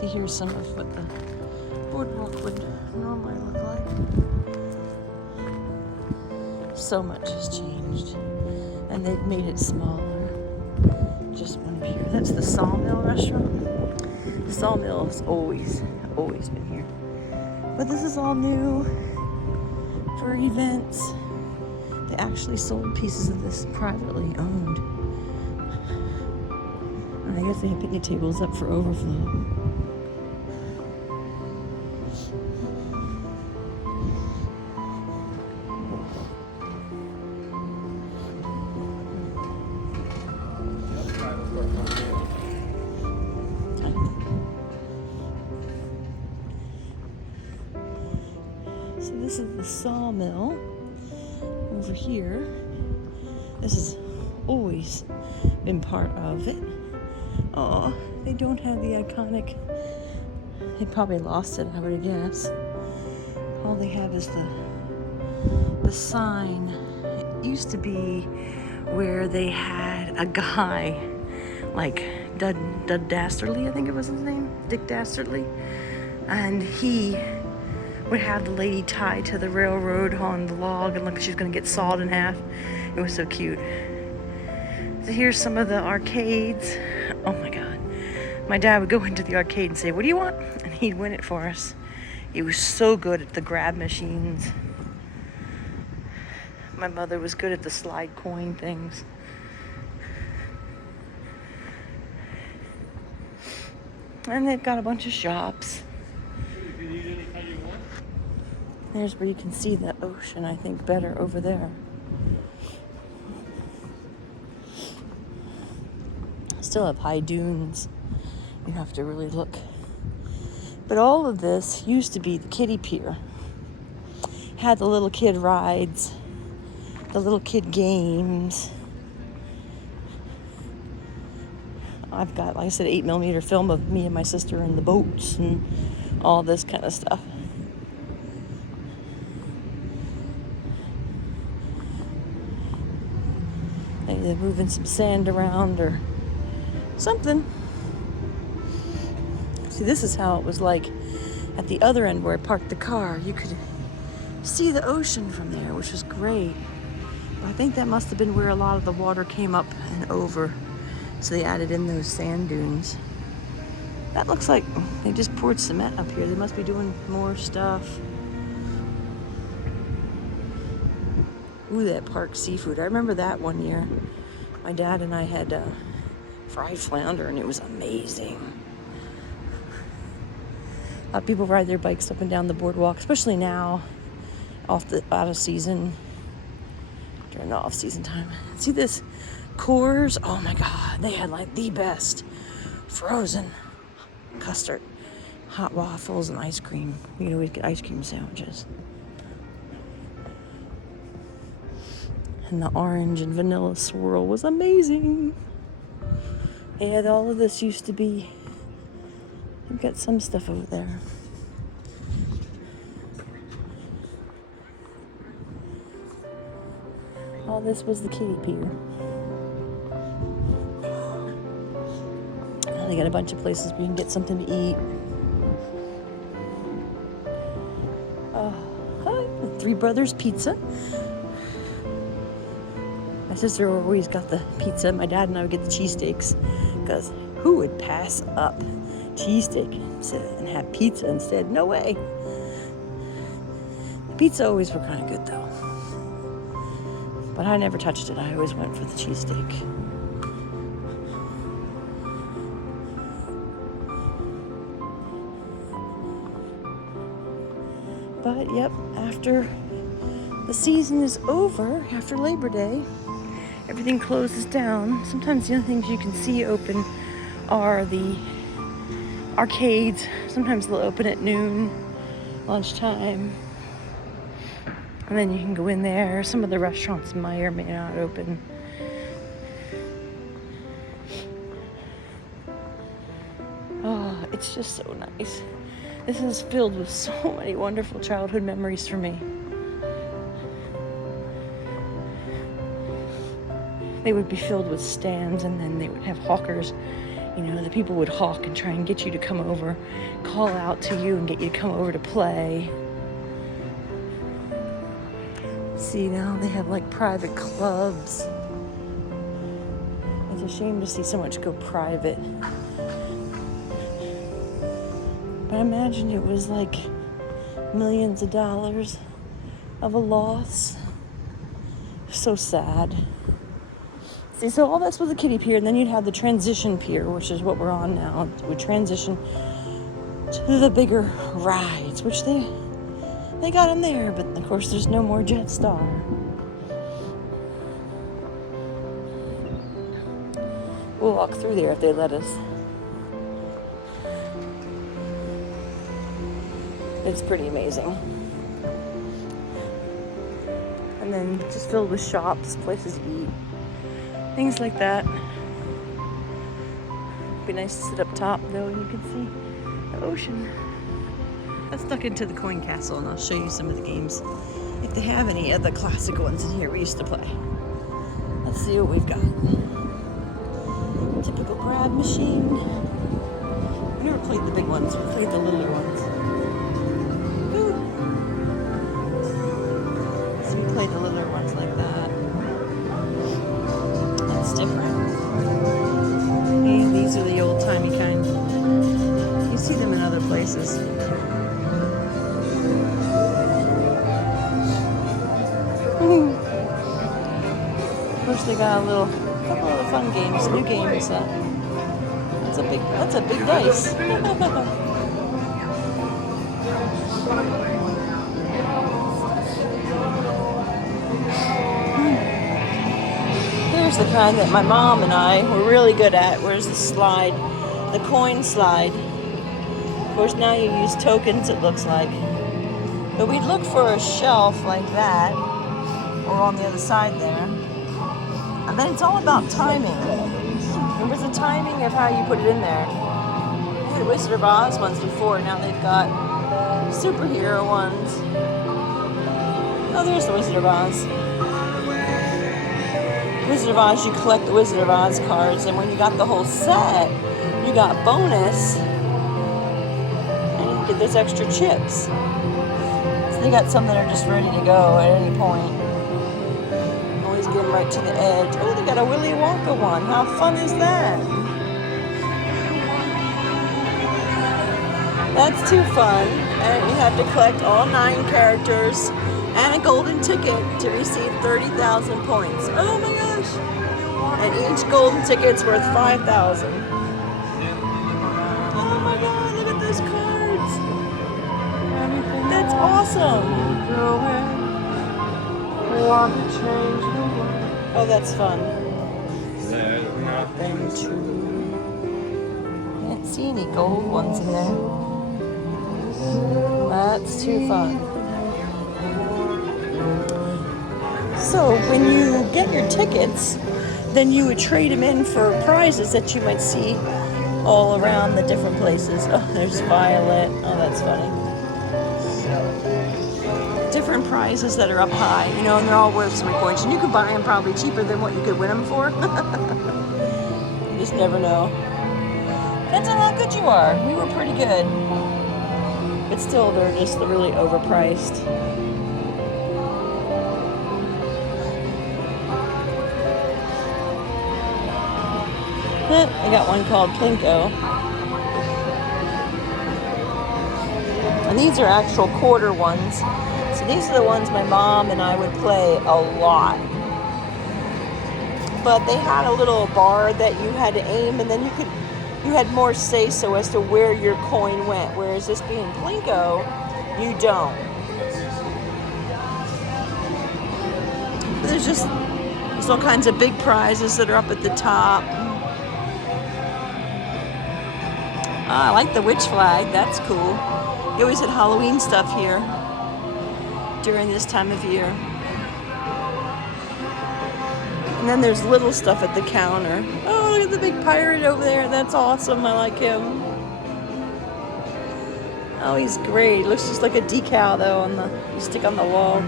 See, here's some of what the boardwalk would normally look like. So much has changed, and they've made it smaller. Just one here. That's the Sawmill restaurant. The Sawmill has always been here. But this is all new for events. They actually sold pieces of this privately owned. And I guess they have picnic tables up for overflow. So this is the Sawmill over here. This has always been part of it. Oh, they don't have the iconic. They probably lost it, I would guess. All they have is the sign. It used to be where they had a guy like Dud Dastardly, I think it was his name, Dick Dastardly, and he would have the lady tied to the railroad on the log and look, she's gonna get sawed in half. It was so cute. So here's some of the arcades. Oh my God. My dad would go into the arcade and say, "What do you want?" And he'd win it for us. He was so good at the grab machines. My mother was good at the slide coin things. And they've got a bunch of shops. There's where you can see the ocean, I think, better over there. Still have high dunes. You have to really look. But all of this used to be the kiddie pier. Had the little kid rides, the little kid games. I've got, like I said, 8mm film of me and my sister in the boats and all this kind of stuff. Maybe they're moving some sand around or something. See, this is how it was like at the other end where I parked the car. You could see the ocean from there, which was great. But I think that must have been where a lot of the water came up and over. So they added in those sand dunes. That looks like they just poured cement up here. They must be doing more stuff. Ooh, that park seafood. I remember that one year. My dad and I had fried flounder, and it was amazing. A lot of people ride their bikes up and down the boardwalk, especially now, out of season, during the off-season time. See this Coors? Oh my God, they had like the best frozen custard, hot waffles, and ice cream. You could always get ice cream sandwiches. And the orange and vanilla swirl was amazing. Yeah, all of this used to be. I've got some stuff over there. All this was the kiddie pier. Now they got a bunch of places where you can get something to eat. Hi, Three Brothers Pizza. My sister always got the pizza. My dad and I would get the cheesesteaks, because who would pass up cheesesteak and have pizza instead? No way. The pizza always were kind of good though, but I never touched it. I always went for the cheesesteak. But yep, after the season is over, after Labor Day, everything closes down. Sometimes the only things you can see open are the arcades. Sometimes they'll open at noon, lunchtime, and then you can go in there. Some of the restaurants may or may not open. Oh, it's just so nice. This is filled with so many wonderful childhood memories for me. They would be filled with stands, and then they would have hawkers You know, the people would hawk and try and get you to come over, call out to you and get you to come over to play. See, now they have like private clubs. It's a shame to see so much go private. But I imagine it was like millions of dollars of a loss. So sad. See, so all this was the kiddie pier, and then you'd have the transition pier, which is what we're on now. It would transition to the bigger rides, which they got them there, but of course there's no more Jetstar. We'll walk through there if they let us. It's pretty amazing. And then just filled with shops, places to eat, things like that. Be nice to sit up top though, and you can see the ocean. I stuck into the coin castle, and I'll show you some of the games if they have any of the classic ones in here we used to play. Let's see what we've got. Typical grab machine. We never played the big ones, we played the littler ones. Ooh. So we played the littler ones like that. That's different. And these are the old-timey kind. You see them in other places. Of course, they got a couple of fun games, new games. That's a big dice. Here's the kind that my mom and I were really good at. Where's the slide, the coin slide? Of course, now you use tokens, it looks like. But we'd look for a shelf like that, or on the other side there. And then it's all about timing. Remember the timing of how you put it in there. They had Wizard of Oz ones before, now they've got superhero ones. Oh, there's the Wizard of Oz. Wizard of Oz, you collect the Wizard of Oz cards, and when you got the whole set, you got bonus, and you get those extra chips. So they got some that are just ready to go at any point. Always get them right to the edge. Oh, they got a Willy Wonka one. How fun is that? That's too fun. And you have to collect all 9 characters and a golden ticket to receive 30,000 points. Oh my gosh. And each golden ticket's worth 5,000. Oh my god, look at those cards. That's awesome. Oh, that's fun. Can't see any gold ones in there. That's too fun. So when you get your tickets, then you would trade them in for prizes that you might see all around the different places. Oh, there's Violet. Oh, that's funny. Different prizes that are up high, you know, and they're all worth some coins. And you could buy them probably cheaper than what you could win them for. You just never know. Depends on how good you are. We were pretty good. But still, they're just really overpriced. I got one called Plinko. And these are actual quarter ones. So these are the ones my mom and I would play a lot. But they had a little bar that you had to aim, and then you had more say-so as to where your coin went. Whereas this being Plinko, you don't. But there's all kinds of big prizes that are up at the top. I like the witch flag. That's cool. They always had Halloween stuff here during this time of year. And then there's little stuff at the counter. Oh, look at the big pirate over there. That's awesome. I like him. Oh, he's great. Looks just like a decal though you stick on the wall.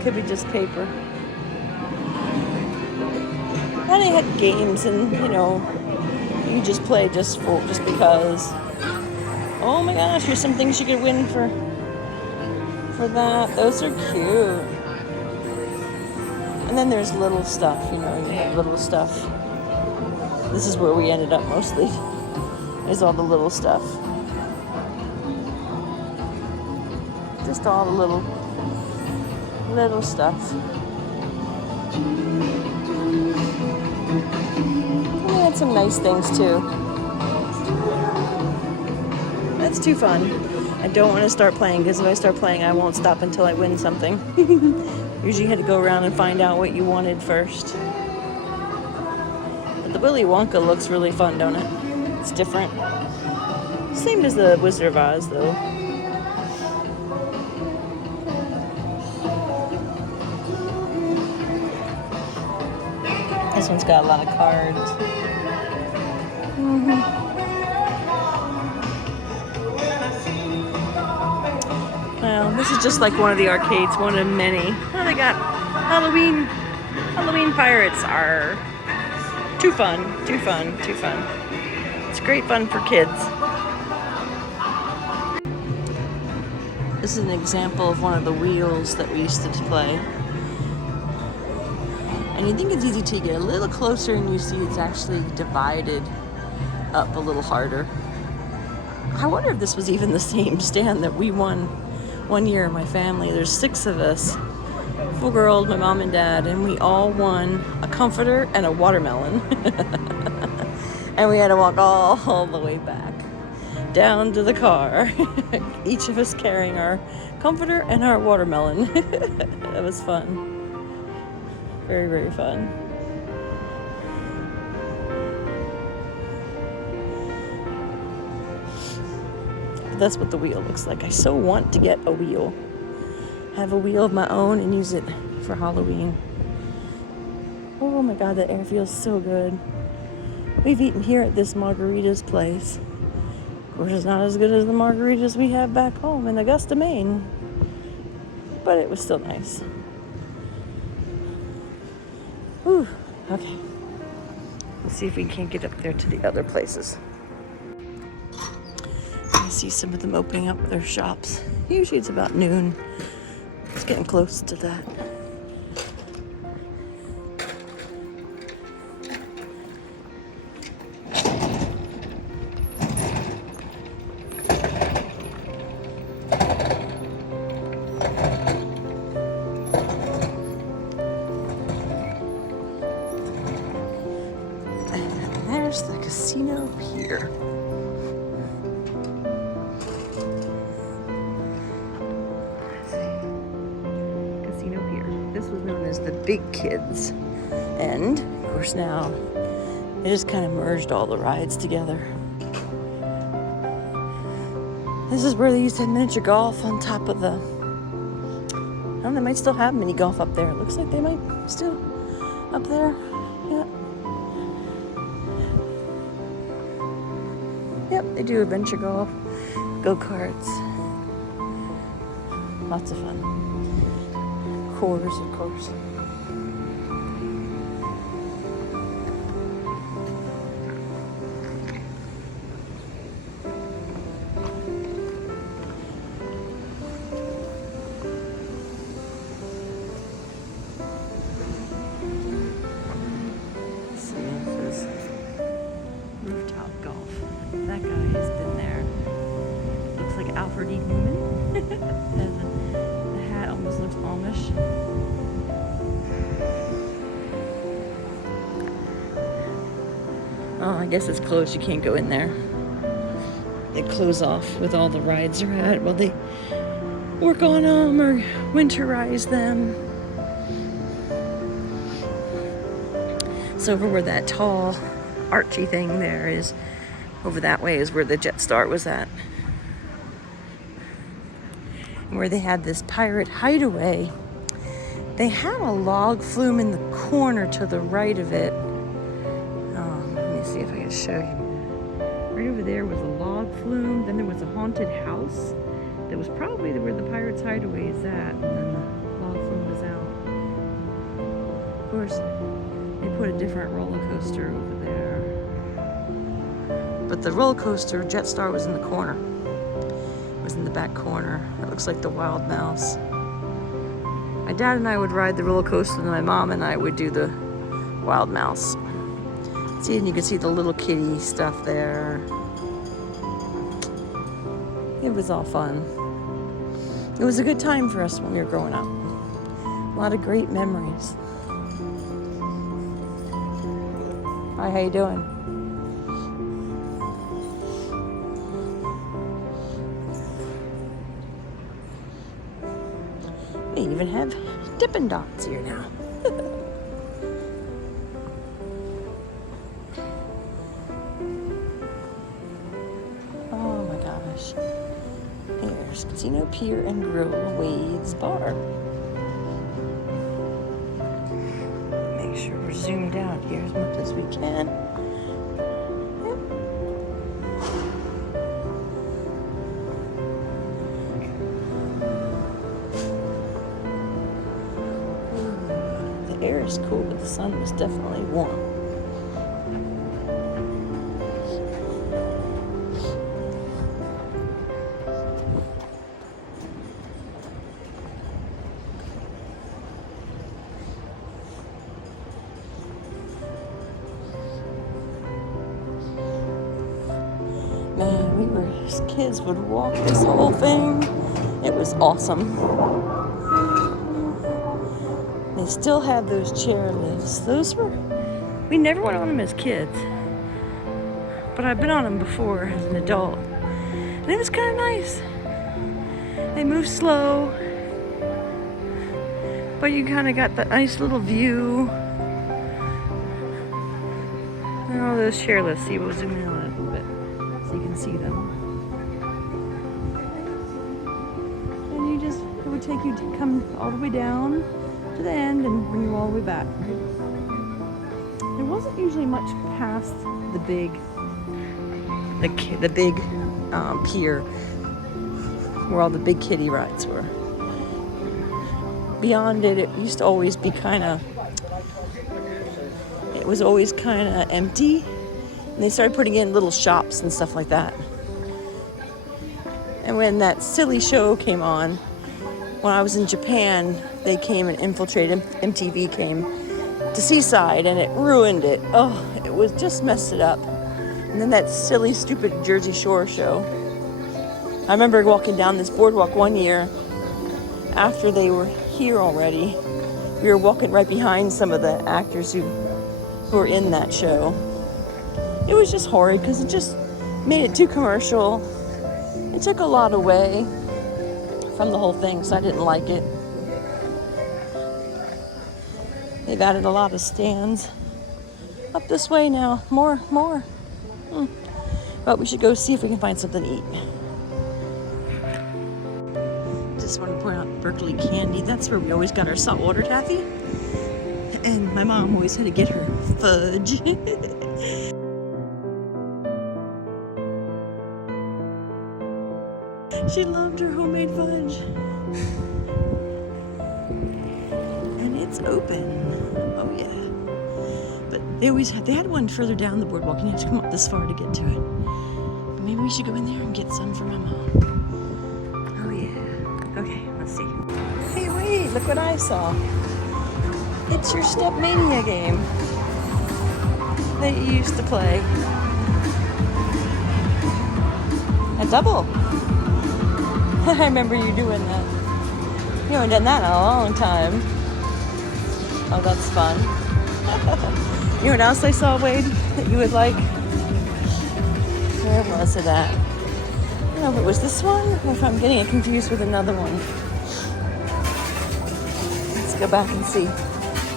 Could be just paper. And they had games, and you you just play just because. Oh my gosh, here's some things you could win for that. Those are cute. And then there's little stuff, you have little stuff. This is where we ended up mostly, is all the little stuff. Just all the little stuff. We had some nice things too. That's too fun. I don't want to start playing, because if I start playing, I won't stop until I win something. Usually you had to go around and find out what you wanted first. But the Willy Wonka looks really fun, don't it? It's different. Same as the Wizard of Oz, though. This one's got a lot of cards. Well, this is just like one of the arcades, one of many. Oh, they got Halloween pirates are too fun. It's great fun for kids. This is an example of one of the wheels that we used to play. And you think it's easy till you get a little closer and you see it's actually divided up a little harder. I wonder if this was even the same stand that we won one year in my family. There's 6 of us, 4 girls, my mom and dad, and we all won a comforter and a watermelon. And we had to walk all the way back down to the car. Each of us carrying our comforter and our watermelon. That was fun. Very, very fun. That's what the wheel looks like. I so want to get a wheel. Have a wheel of my own and use it for Halloween. Oh my God, that air feels so good. We've eaten here at this margaritas place. Of course, it's not as good as the margaritas we have back home in Augusta, Maine. But it was still nice. Whew, okay. Let's see if we can't get up there to the other places. I see some of them opening up their shops. Usually it's about noon. It's getting close to that. And there's the casino pier. The big kids, and of course now they just kind of merged all the rides together. This is where they used to have miniature golf on top of the, I don't know, they might still have mini golf up there. It looks like they might still up there. Yep, they do adventure golf, go-karts, lots of fun. Coors, of course. That guy has been there. Looks like Alfred E. Newman. The hat almost looks Amish. Oh, I guess it's closed. You can't go in there. They close off with all the rides are at while they work on them or winterize them. So over where that tall archy thing there is, over that way is where the Jetstar was at. And where they had this pirate hideaway, they had a log flume in the corner to the right of it. Let me see if I can show you. Right over there was a log flume, then there was a haunted house that was probably where the pirate's hideaway is at, and then the log flume was out. Of course, they put a different roller coaster over there. but the roller coaster Jetstar was in the corner. It was in the back corner. It looks like the Wild Mouse. My dad and I would ride the roller coaster, and my mom and I would do the Wild Mouse. See, and you can see the little kitty stuff there. It was all fun. It was a good time for us when we were growing up. A lot of great memories. Hi, how you doing? We even have Dippin' Dots here now. Oh my gosh. Here's Casino Pier and Grill Wade's Bar. Make sure we're zoomed out here as much as we can. Yep. Ooh, the air is cool, but the sun is definitely warm. Man, we were as kids would walk this whole thing. It was awesome. They still have those chair lifts. We never went on them as kids, but I've been on them before as an adult, and it was kind of nice. They move slow, but you kind of got that nice little view. And all those chair lifts. See, we'll zoom in on it a little bit so you can see them. And it would take you to come all the way down to the end and bring you all the way back. There wasn't usually much past the big pier where all the big kiddie rides were. Beyond it, it used to always be it was always kind of empty. And they started putting in little shops and stuff like that. And when that silly show came on, when I was in Japan, they came and infiltrated. MTV came to Seaside, and it ruined it. Oh, it was just messed it up. And then that silly, stupid Jersey Shore show. I remember walking down this boardwalk one year after they were here already. We were walking right behind some of the actors who were in that show. It was just horrid because it just made it too commercial. It took a lot away from the whole thing, so I didn't like it. They've added a lot of stands up this way now. More. But we should go see if we can find something to eat. Just want to point out Berkeley Candy. That's where we always got our saltwater taffy. And my mom always had to get her fudge. She loved her homemade fudge. And it's open. Oh yeah. But they had one further down the boardwalk. You have to come up this far to get to it. But maybe we should go in there and get some for my mom. Oh yeah. Okay, let's see. Hey, wait, look what I saw. It's your Step Mania game that you used to play. A double. I remember you doing that. You haven't done that in a long time. Oh, that's fun. You know what else I saw, Wade, that you would like? Where was it at? I don't know if it was this one or if I'm getting it confused with another one. Let's go back and see.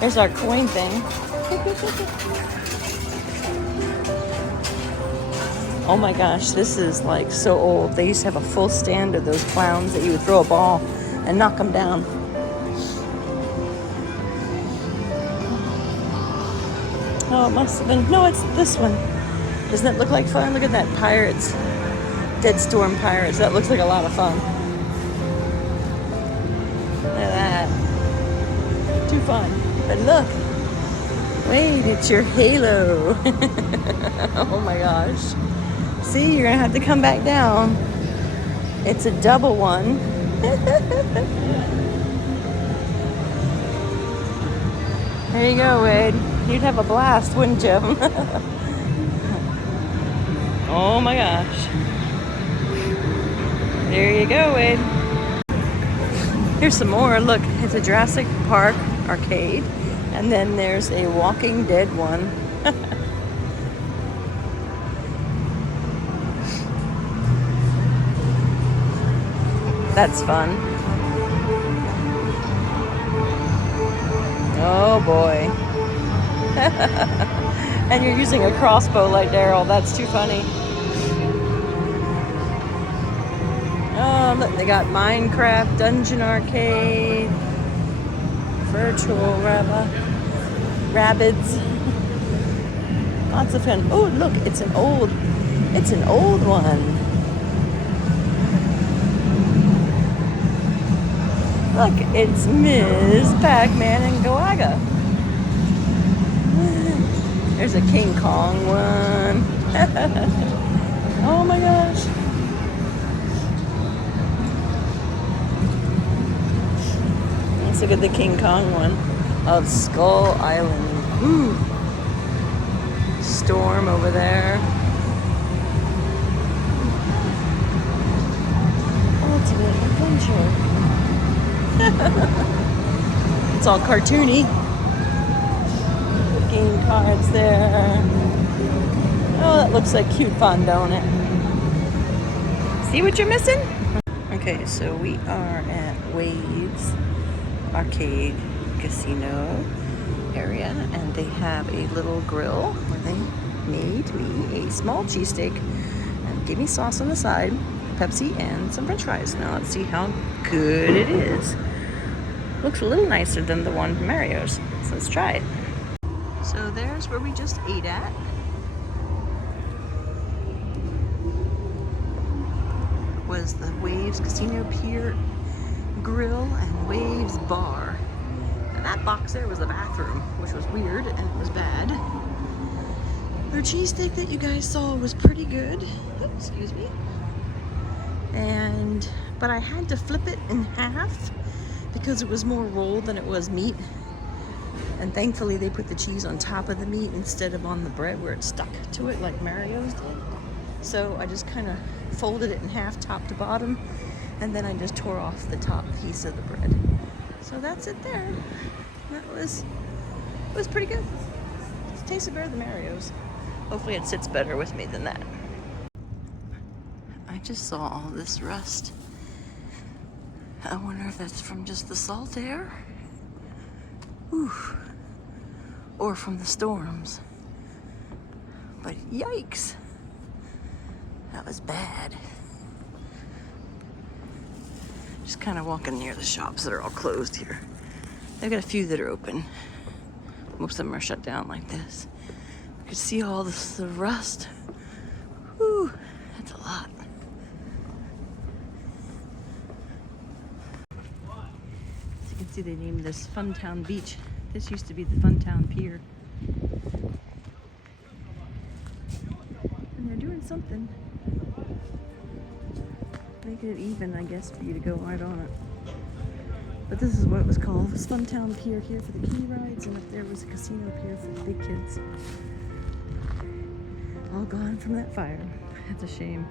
There's our coin thing. Oh my gosh, this is like so old. They used to have a full stand of those clowns that you would throw a ball and knock them down. Oh, it must have been. No, it's this one. Doesn't it look like fun? Look at that Pirates. Dead Storm Pirates. That looks like a lot of fun. Look at that. Too fun. But look. Wait, it's your Halo. Oh my gosh. See, you're gonna have to come back down. It's a double one. There you go, Wade. You'd have a blast, wouldn't you? Oh my gosh. There you go, Wade. Here's some more. Look, it's a Jurassic Park arcade. And then there's a Walking Dead one. That's fun. Oh boy. And you're using a crossbow like Daryl. That's too funny. Oh, look, they got Minecraft, Dungeon Arcade, Virtual Rabbids. Lots of fun. Oh, look, it's an old one. Look, it's Ms. Pac-Man and Galaga. There's a King Kong one. Oh my gosh. Let's look at the King Kong one of Skull Island. Ooh. Storm over there. Ultimate Adventure. It's all cartoony. Game cards there. Oh, that looks like cute fun, don't it? See what you're missing? Okay, so we are at Wade's Arcade Casino area, and they have a little grill where they made me a small cheesesteak and gave me sauce on the side, Pepsi, and some french fries. Now let's see how good it is. Looks a little nicer than the one from Mario's, so let's try it. So there's where we just ate at. Was the Waves Casino Pier Grill and Waves Bar. And that box there was the bathroom, which was weird and it was bad. Their cheesesteak that you guys saw was pretty good. Oops, excuse me. But I had to flip it in half because it was more rolled than it was meat. And thankfully they put the cheese on top of the meat instead of on the bread where it stuck to it like Mario's did. So I just kind of folded it in half top to bottom, and then I just tore off the top piece of the bread. So that's it there. It was pretty good. It tasted better than Mario's. Hopefully it sits better with me than that. I just saw all this rust. I wonder if that's from just the salt air? Ooh. Or from the storms. But yikes. That was bad. Just kind of walking near the shops that are all closed here. They've got a few that are open. Most of them are shut down like this. You can see all the rust. Whew, that's a lot. As you can see, they named this Funtown Beach. This used to be the Funtown Pier. And they're doing something. Making it even, I guess, for you to go right on it. But this is what it was called. It was Funtown Pier here for the kiddie rides, and up there was a casino pier for the big kids. All gone from that fire. That's a shame.